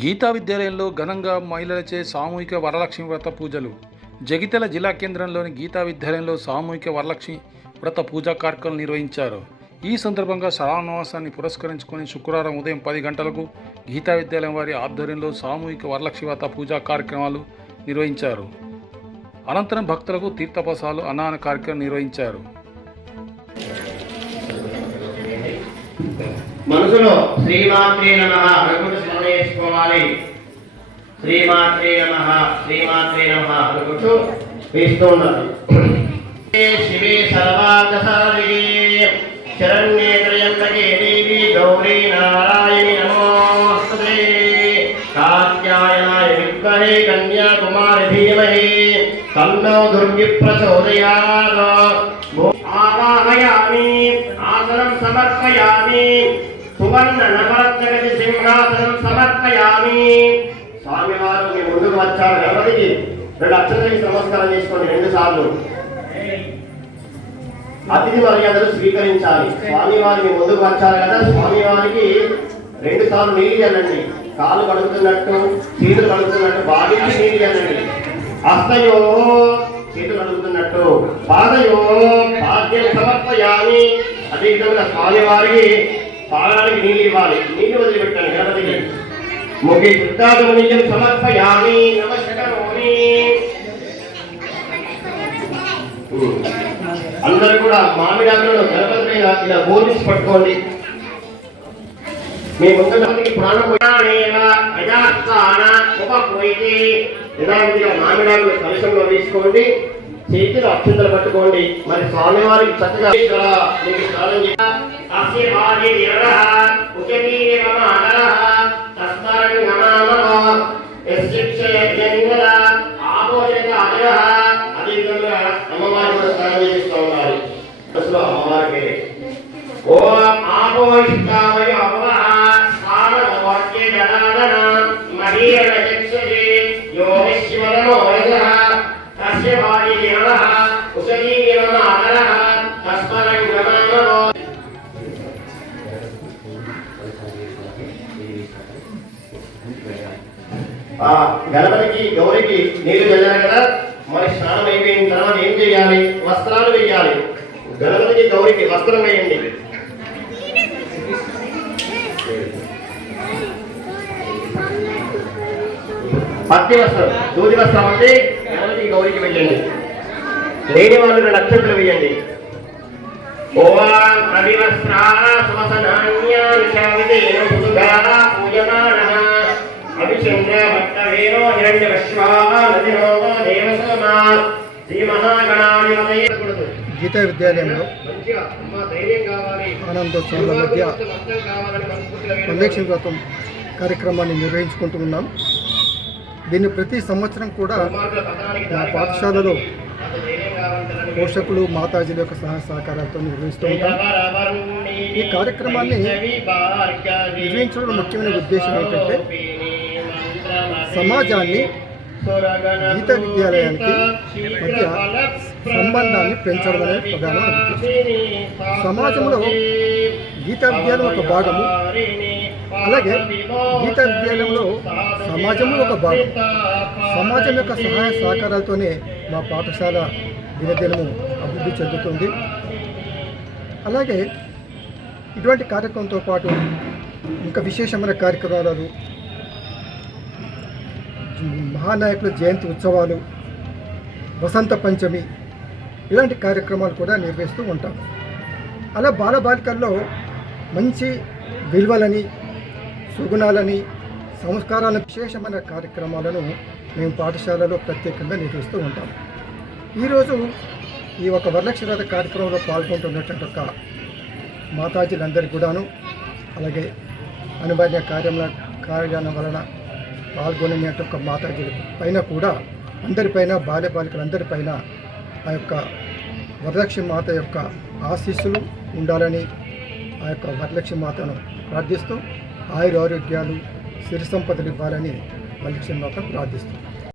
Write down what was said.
గీతా విద్యాలయంలో ఘనంగా మహిళలచే సామూహిక వరలక్ష్మి వ్రత పూజలు. జగిత్యాల జిల్లా కేంద్రంలోని గీతా విద్యాలయంలో సామూహిక వరలక్ష్మి వ్రత పూజా కార్యక్రమాలు నిర్వహించారు. ఈ సందర్భంగా శ్రావణమాసాన్ని పురస్కరించుకొని శుక్రవారం ఉదయం 10 గంటలకు గీతా విద్యాలయం వారి ఆధ్వర్యంలో సామూహిక వరలక్ష్మి వ్రత పూజా కార్యక్రమాలు నిర్వహించారు. అనంతరం భక్తులకు తీర్థప్రసాదాలు అన్నదాన కార్యక్రమం నిర్వహించారు. మనసులో శ్రీమాత్రే నమః అనుకుంటూ స్మరణ చేసుకోవాలి. శ్రీమాత్రే నమః శ్రీమాత్రే నమః అనుకుంటూ వేస్తూ ఉండాలి. శివే సర్వార్థసాధికే శరణ్యే త్రయంబకే దేవి గౌరీ నారాయణి నమోస్తుతే. కాత్యాయనాయ విద్మహే కన్యాకుమారి ధీమహి తన్నో దుర్గి ప్రచోదయాత్. ఆవాహయామి ఆసనం సమర్పయామి సువర్ణ నవరత్నగతి సింహాసనం సమర్పయామి. స్వామివారు మీ ముందుకు వచ్చారు. గణపతికి 2 అక్షరాలకి నమస్కారం చేసుకోండి 2 సార్లు. అతిథి మర్యాదలు స్వీకరించాలి. స్వామివారి మీ ముందుకు వచ్చారు కదా, స్వామివారికి 2 సార్లు నీళ్ళు చల్లండి. కాళ్ళు కడుగుతున్నట్టు, చేతులు కడుగుతున్నట్టు బాడీకి నీళ్ళు చల్లండి. హస్తయో చేతులు కడుగుతున్నట్టు, పాదయో పాద్యం సమర్పయామి. అదేవిధంగా స్వామివారికి పాదానికి నీళ్ళు ఇవ్వాలి. నీళ్ళు వదిలిపెట్టండి గణపతికి. ముఖి శుద్ధాగమనీయం సమర్పయామి. నమస్కారోమి. అందరూ కూడా మామిడాకులను గణపతి మీద ఇలా బోధించి పట్టుకోండి. మీ ముందు మామిడాకులు కలుషంలో వేసుకోండి. చేతిలో అక్షంతలు పట్టుకోండి. మరి స్వామివారికి చక్కగా మీకు స్నానం అమ్మవారి కూడా స్నానం చేస్తూ ఉండాలి. అమ్మవారి పేరే ఓం ఆపోషితామయ అపవాక్య జనాదన మహీరణ చక్షుషే యో విశ్వరమో రజః తస్య వారి దేవః ఉసరీరమ అమరః తస్మరం గమనో. గణపతికి గౌరికి నీళ్లు చల్లారు కదా, మరి స్నానం అయిపోయిన తర్వాత ఏం చేయాలి? వస్త్రాలు వేయాలి. గణపతికి గౌరికి వస్త్రం వేయండి. పత్తి వస్త్రం, దూది వస్త్రం అంటే గణపతికి గౌరికి వేయండి. లేని వాళ్ళు 2 అక్షంతలు వేయండి. ఓం అవివస్త్రాణ సువసనాన్యావిషావిదేన సుగాన పూజమానః అభిషంద్ర భక్తవేనో హిరణ్యవశ్వాహ నదిరోగ దేవసమా శ్రీ మహాగణాధిపతయే. గీతా విద్యాలయంలో ఆనందోత్సవాల మధ్య వరలక్ష్మి వ్రతం కార్యక్రమాన్ని నిర్వహించుకుంటూ ఉన్నాం. దీన్ని ప్రతి సంవత్సరం కూడా మా పాఠశాలలో పోషకులు మాతాజీల యొక్క సహాయ సహకారాలతో నిర్వహిస్తూ ఉంటాం. ఈ కార్యక్రమాన్ని నిర్వహించడం ముఖ్యమైన ఉద్దేశం ఏంటంటే సమాజాన్ని గీతా విద్యాలయానికి మధ్య సంబంధాన్ని పెంచడం అనేది ప్రధాన ఉద్దేశం. సమాజంలో గీతా విద్యాలయం ఒక భాగము, అలాగే గీతా విద్యాలయంలో సమాజంలో ఒక భాగం. సమాజం యొక్క సహాయ సహకారాలతోనే మా పాఠశాల దినదినము అభివృద్ధి చెందుతుంది. అలాగే ఇటువంటి కార్యక్రమంతో పాటు ఇంకా విశేషమైన కార్యక్రమాలు, మహానాయకుల జయంతి ఉత్సవాలు, వసంత పంచమి ఇలాంటి కార్యక్రమాలు కూడా నిర్వహిస్తూ ఉంటాం. అలా బాలబాలికల్లో మంచి విలువలని, సుగుణాలని, సంస్కారాలను విశేషమైన కార్యక్రమాలను మేము పాఠశాలలో ప్రత్యేకంగా నిర్వహిస్తూ ఉంటాం. ఈరోజు ఈ ఒక వరలక్ష్మి వ్రత కార్యక్రమంలో పాల్గొంటున్నటువంటి ఒక మాతాజీలందరికీ కూడాను, అలాగే అనివార్య కార్యాల వలన పాల్గొనేటువంటి ఒక మాతాజీల పైన కూడా అందరిపైన, బాల్యబాలికలందరిపైన ఆ యొక్క వరలక్ష్మి మాత యొక్క ఆశీస్సులు ఉండాలని ఆ యొక్క వరలక్ష్మి మాతను ప్రార్థిస్తూ ఆయురారోగ్యాలు, సిరి సంపదలు ఇవ్వాలని వరలక్ష్మి మాతను ప్రార్థిస్తాం.